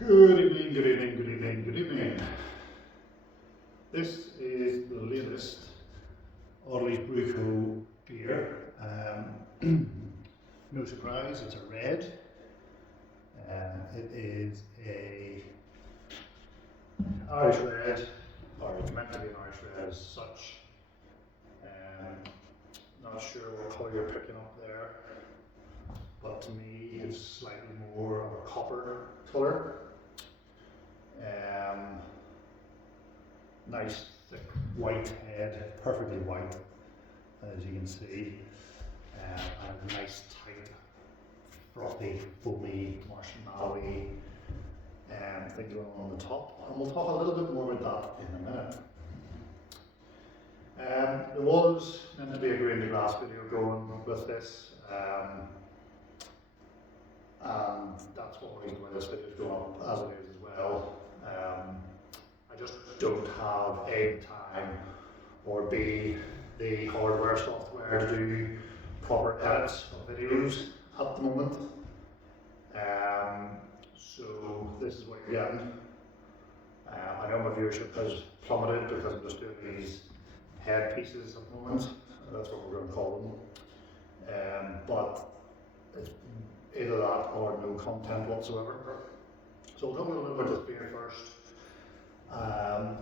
Good evening, good evening, good evening, good evening. This is the latest Audleys Brew Co beer. No surprise, it's a red. It is a Irish red, or it's meant to be an Irish red as such. Not sure what colour you're picking up there, but to me it's slightly more of a copper colour. Nice thick white head, perfectly white, as you can see, and a nice tight, frothy, foamy, marshmallowy thing going on the top. And we'll talk a little bit more about that in a minute. There was meant to be a grain to glass video going with this, and that's one reason why this video is going up as it is as well. I just don't have A, time, or B, the hardware software to do proper edits of videos at the moment. So this is what you're getting. I know my viewership has plummeted because I'm just doing these head pieces at the moment. That's what we're going to call them. But it's either that or no content whatsoever. So we'll talk a little bit about this beer first. I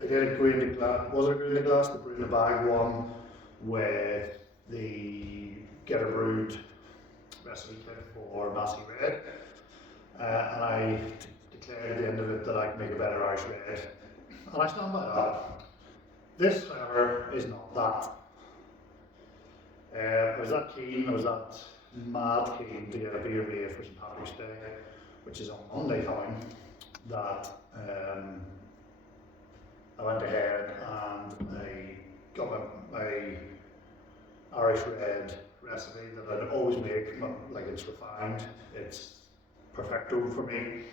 did a grain to glass, was it a grain to glass? The brew in the bag one with the get a brewed recipe kit for Massey Red. And I declared at the end of it that I could make a better Irish red. And I stand by that. This, however, is not that. I was that keen, I was that mad keen to get a beer made for St Patrick's Day, which is on Monday coming, that I went ahead and I got my Irish red recipe that I'd always make, like it's refined, it's perfecto for me,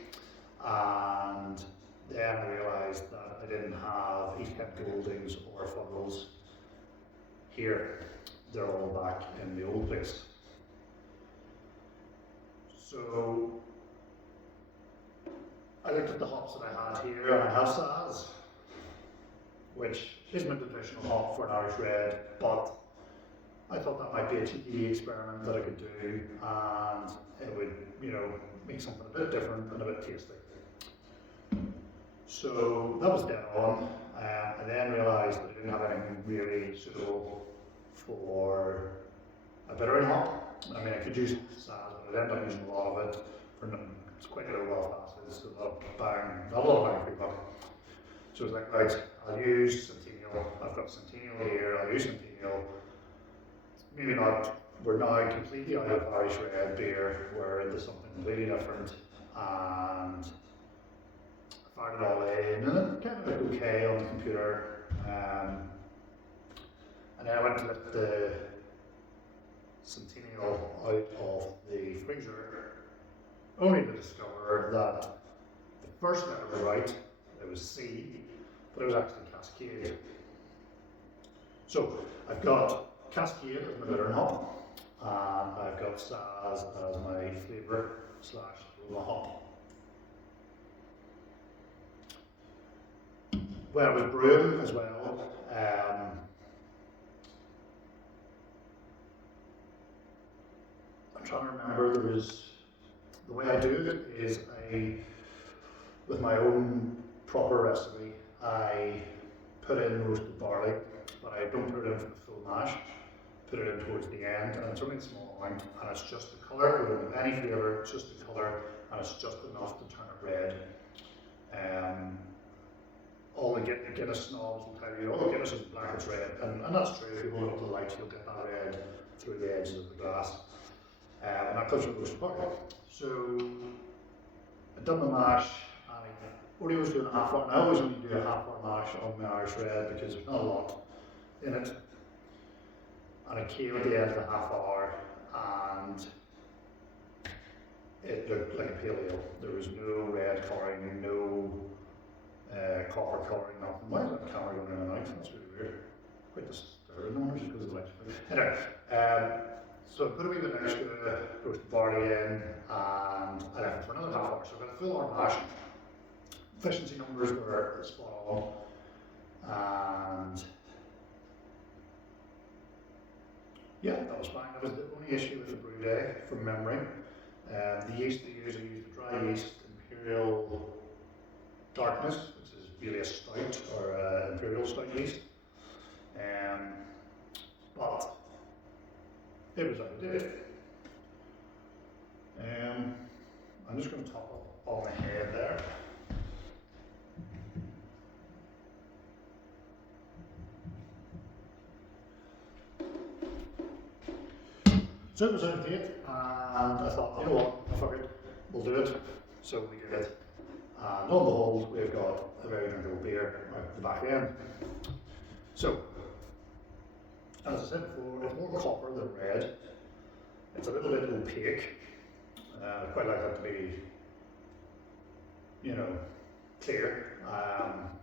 and then I realised that I didn't have East Kent Goldings or Funnels here. They're all back in the old place. So I looked at the hops that I had here, and I have Saz, which isn't a traditional hop for an Irish red, but I thought that might be a cheeky experiment that I could do, and it would, make something a bit different and a bit tasty. So that was dead on. I then realised that I didn't have anything really suitable for a bittering hop. I mean, I could use Saz, but I'd end up using a lot of it. It's quite low Belfast, it's not a lot of bang for your buck. So it's like, right, I'll use Centennial. I've got Centennial here, I'll use Centennial. Maybe not, we're now completely out of Irish red beer, we're into something completely different. And I fired it all in, and it kind of looked okay on the computer. And then I went to let the Centennial out of the freezer, only to discover that the first letter was right, it was C, but it was actually Cascade. So I've got Cascade as my bittering hop, and I've got Saz as my flavour / aroma hop. When I was brewing as well, I'm trying to remember, the way I do it is with my own proper recipe, I put in roasted barley, but I don't put it in for the full mash, put it in towards the end, and it's only a small amount, and it's just the colour, we don't have any flavour, it's just the colour, and it's just enough to turn it red. All the Guinness snobs will tell you, oh, Guinness is black, it's red, and that's true. If you hold it up to the light, you'll get that red through the edges of the glass, and that comes from roasted barley. So I've done the mash, and I only was doing a half hour, and I always only do a half hour mash on my Irish red because there's not a lot in it. And I came at the end of the half hour, and it looked like a pale ale. There was no red colouring, no copper colouring, nothing. Why is that camera going in and out? That's really weird. Quite disturbing, I wonder if it's because of the light. Anyway, So I put a wee bit extra roasted barley in, and I left it for another half hour. So I got a full hour mash. Efficiency numbers were spot on, and yeah, that was fine. That was the only issue with the brew day, from memory. The yeast they use, I used the dry yeast Imperial Darkness, which is really a stout or Imperial stout yeast. But it was out of date. I'm just going to top up on the head there. So it was out of date, and I thought, you know what, fuck it, we'll do it. So we did it. And on the whole, we've got a very drinkable beer out the back end. So, as I said before, it's more copper than red. It's a little bit opaque. I quite like that to be, you know, clear.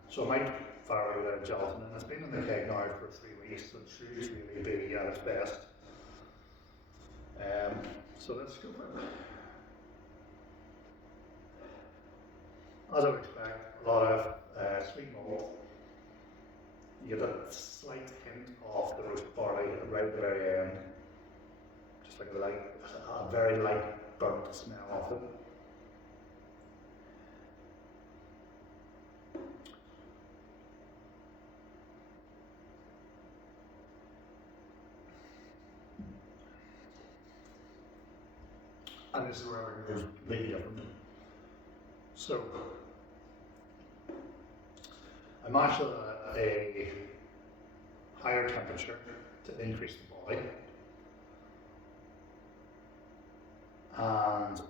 So I might fire it without gelatin, and it's been in the keg now for 3 weeks, so it should really be at its best. So let's go for it. As I would expect, a lot of sweet malt. You get a slight hint of the roast barley right at the very end, just like a very light burnt smell of it. And this is where it goes completely different. So, I mash it at a higher temperature to increase the body. And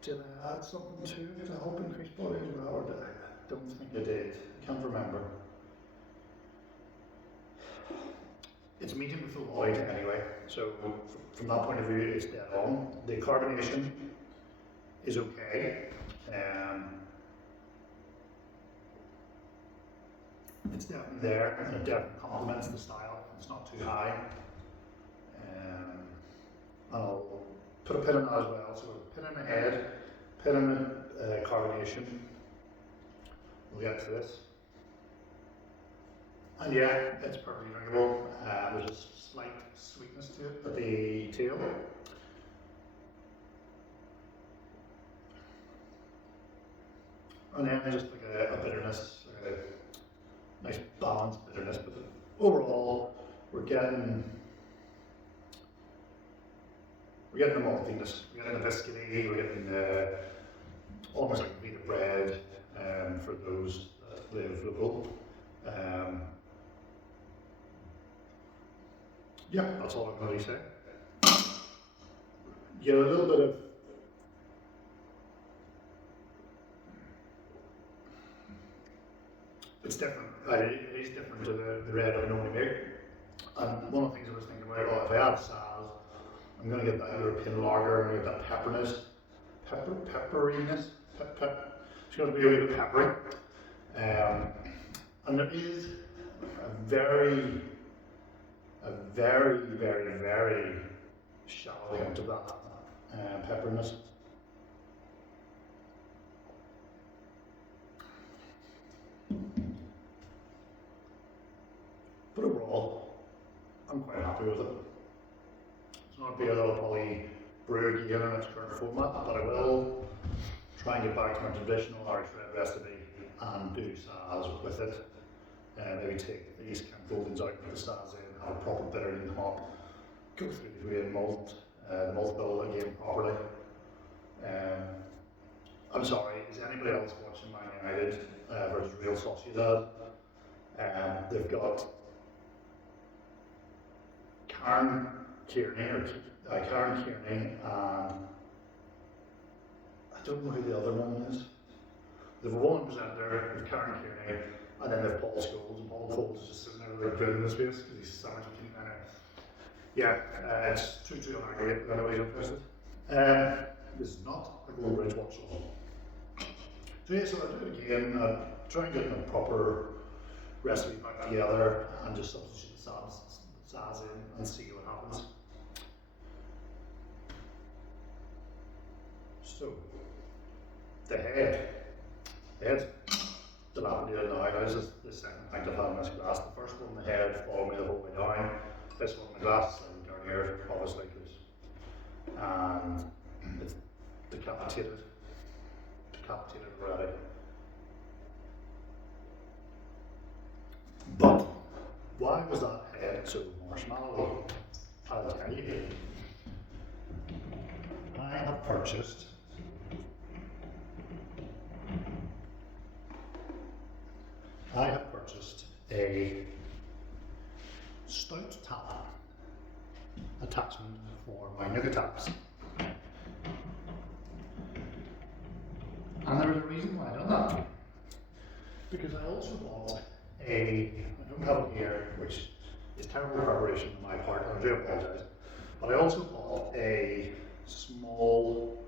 did I add something to it to help increase body as well, or did I? Don't think I did. Can't remember. It's medium to full bodied anyway, so from that point of view, it's dead on. The carbonation is okay. It's definitely there, and it definitely complements the style. It's not too high. And I'll put a pin in that as well. So pin in the head, pin in the carbonation. We'll get to this. And yeah, it's perfectly drinkable. There's a slight sweetness to it at the tail. And then just like a bitterness, a nice balanced bitterness. But overall, we're getting the maltiness, we're getting the biscuity, we're getting almost like Vita bread for those that live local. Yeah, that's all I'm going to say. You get a little bit of it's different. It is different to the red I normally make. And one of the things I was thinking about, well, if I add Saz, I'm going to get that European lager, I'm going to get that pepperiness. It's going to be a little bit peppery. And there is a very, very shallow hint of that pepperiness. But overall, I'm quite happy with it. It's not a beer that I'll probably brew again in its current format, but I will try and get back to my traditional Irish red recipe and do Saz with it. Maybe take the East Kent Goldens out with the Saz in, have a proper bittering hop, go through the grain malt, the malt bill again properly. I'm sorry, is anybody else watching Man United versus Real Sociedad? They've got Karen Kearney, and I don't know who the other one is. They've a woman presenter with Karen Kearney, and then they've Paul Scholes, and Paul Scholes is just sitting there with a grin in his face because he's so much between it's 2-2 on aggregate, if anybody's interested. This is not a Gold Bridge watch along. So yeah, so I'll do it again, try and get a proper recipe back together and just substitute the Saz in and see what happens. So the head's dilapidated now. This is the second pint I've had in this glass. The first one, the head followed me the whole way down. This one, the glass is down here, obviously, and it's decapitated already. But why was that head so marshmallowy? I'll tell you. I have purchased a stout tap attachment for my nougat taps. And there was a reason why I done that. Because I also bought I don't have it here, which is terrible preparation on my part, and I do apologise, but I also bought a small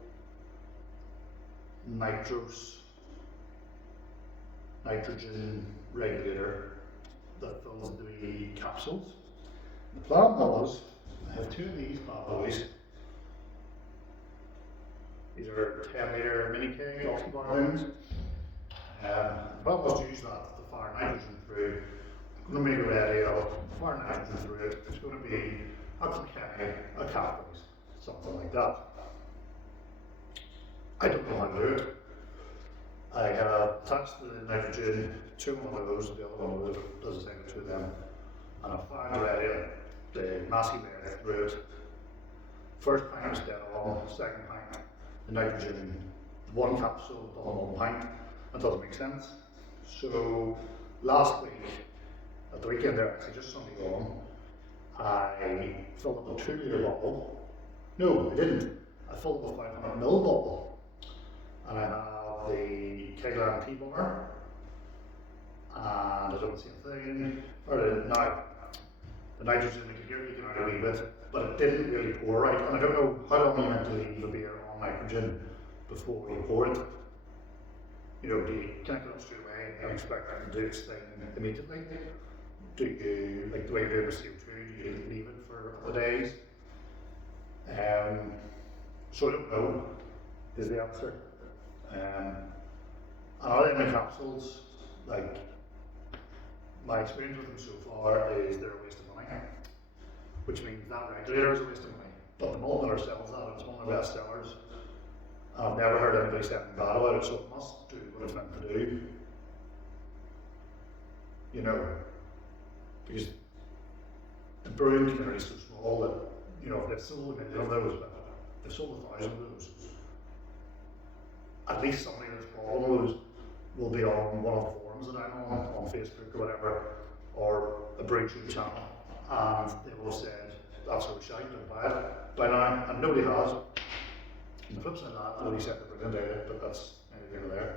nitrogen regulator that fills the capsules. The plan was, I have two of these bad boys. These are 10-litre mini keg oxybar things. The plan was to use that to fire nitrogen through. I'm going to make a red ale, fire nitrogen through it. It's going to be a keg, a cafes, something like that. I don't know how to do it. I have attached the nitrogen to one of those, the other one does the same to them, and I fired the red ale, the massive air through it. First pint was dead on, second pint, the nitrogen, one capsule on 1 pint. That doesn't make sense. So last week, at the weekend there, actually just Sunday gone, I filled up a 2-litre bottle. No, I didn't. I filled up a 500ml bottle, and I have the Kegland tea bar, and I don't see a thing. Now, the nitrogen, I could get leaking out a wee bit, but it didn't really pour right, and I don't know how long you meant to leave a beer on nitrogen before you pour it. You know, do you connect it up straight away and expect it to do its thing immediately? Do you, like the way you do it with CO2, do you leave it for a couple of days? So I don't know, is the answer. And are they in the capsules? Like, my experience with them so far is they're a waste of money, which means that regulator is a waste of money. But the malt biller sells that, and it's one of the best sellers. I've never heard anybody say anything bad about it, so it must do what it's meant to do. You know, because the brewing community is so small that, you know, if they've sold 1 million of those, they've sold 1,000 of those. At least somebody that's bought one of those will be on one of the forums that I'm on Facebook or whatever, or a breakthrough channel, and they will have said, that's how we shite, don't buy it by now, and nobody has. On the flip side of that, nobody said they're brilliant at it, but that's neither here nor there.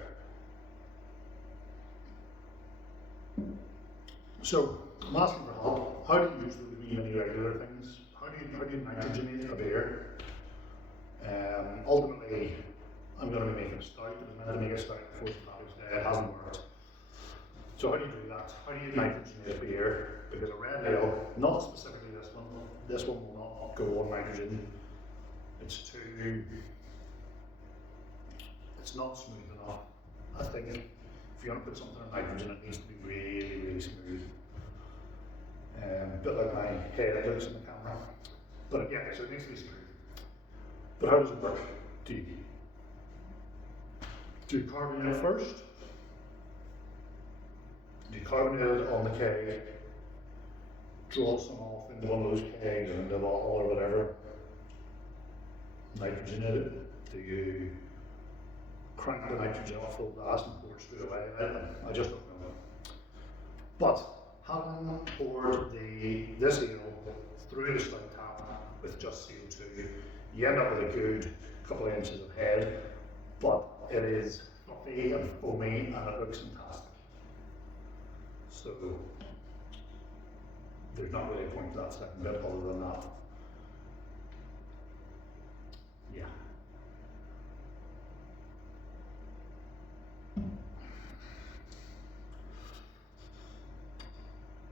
So, I'm asking for help. How do you use the mini regular things? How do you nitrogenate a beer? Ultimately, I'm going to be making a stout. It was meant to make a stout before St. Patrick's Day. It hasn't worked. So how do you do that? How do you nitrogenate a beer? Because a red ale, not specifically this one will not go on nitrogen. It's not smooth enough. I think if you want to put something on nitrogen, it needs to be really, really smooth. A bit like my head looks in the camera. But yeah, so it needs to be smooth. But how does it work? Do you carbonate it first? Do you carbonate it on the keg, draw some off into one of those kegs or into a bottle or whatever, nitrogenate it? Do you crank the nitrogen off full blast and pour it straight away? I just don't know. But having poured this ale through the stout tap with just CO2, you end up with a good couple of inches of head, but it is fluffy and foamy and it looks fantastic. So there's not really a point to that second bit other than that. Yeah.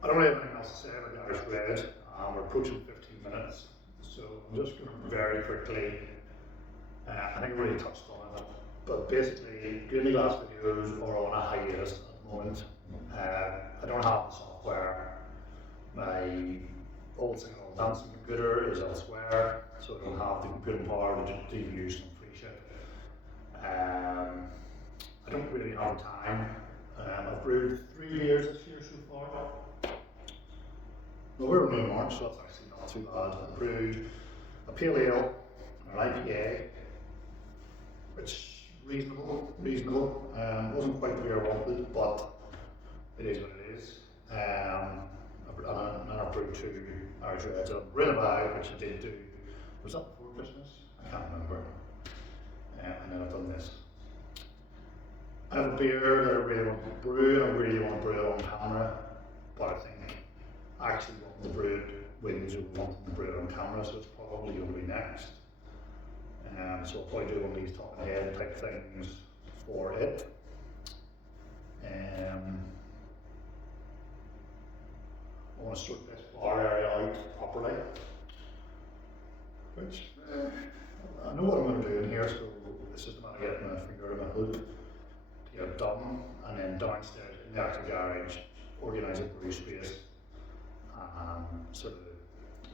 I don't really have anything else to say about the Irish Red. We're approaching 15 minutes, so I'm just going to very quickly I think I already touched on it, but basically, Green Glass videos are on a hiatus at the moment. I don't have the software. My old single dancing computer is elsewhere, so I don't have the computing power to use some free shit. I don't really have time. I've brewed 3 beers this year so far. No, we're only in March, so that's actually not too bad. I brewed a pale ale, an IPA, which reasonable. Wasn't quite the beer I wanted, but it is what it is. And I brewed 2 Irish Reds. A Rinnerbag, which I did do. Was that before Christmas? I can't remember. And then I've done this. I have a beer that I really want to brew, and I really want to brew it on camera, but I think actually wanting to brew it wins over wanting to brew it on camera, so it's probably going to be next. So I'll probably do one of these top and head type things for it. I want to sort this bar area out properly, which I know what I'm going to do in here, so it's just a matter of getting my finger in my hood to get it done, and then downstairs in the actual garage, organise a brew space and sort of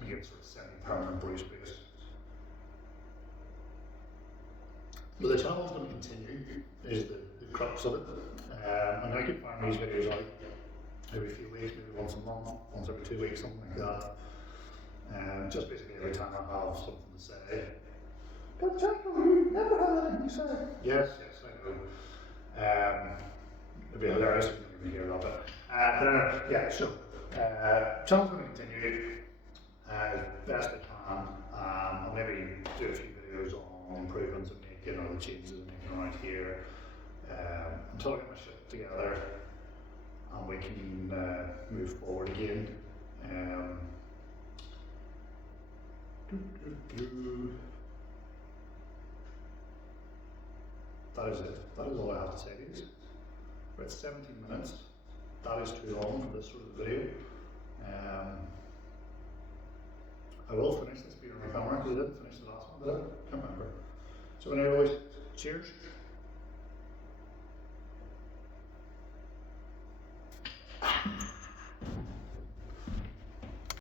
make it sort of semi-permanent brew space. But the channel is going to continue, is the crux of it. I'm going to keep firing these videos out every few weeks, maybe once a month, once every 2 weeks, something like that. Just basically every time I have something to say. But Jack, you never have anything to say. Yes, I know. It'd be hilarious if you could hear of it. Channel's going to continue as best I can. I'll maybe do a few videos on improvements I'm making or the changes I'm making around here until I get my shit together and we can move forward again. That is it. That is all I have to say to you. We're at 17 minutes. That is too long for this sort of video. I will finish this beer on camera because I didn't finish the last one, did I? Can't remember. So anyway, cheers.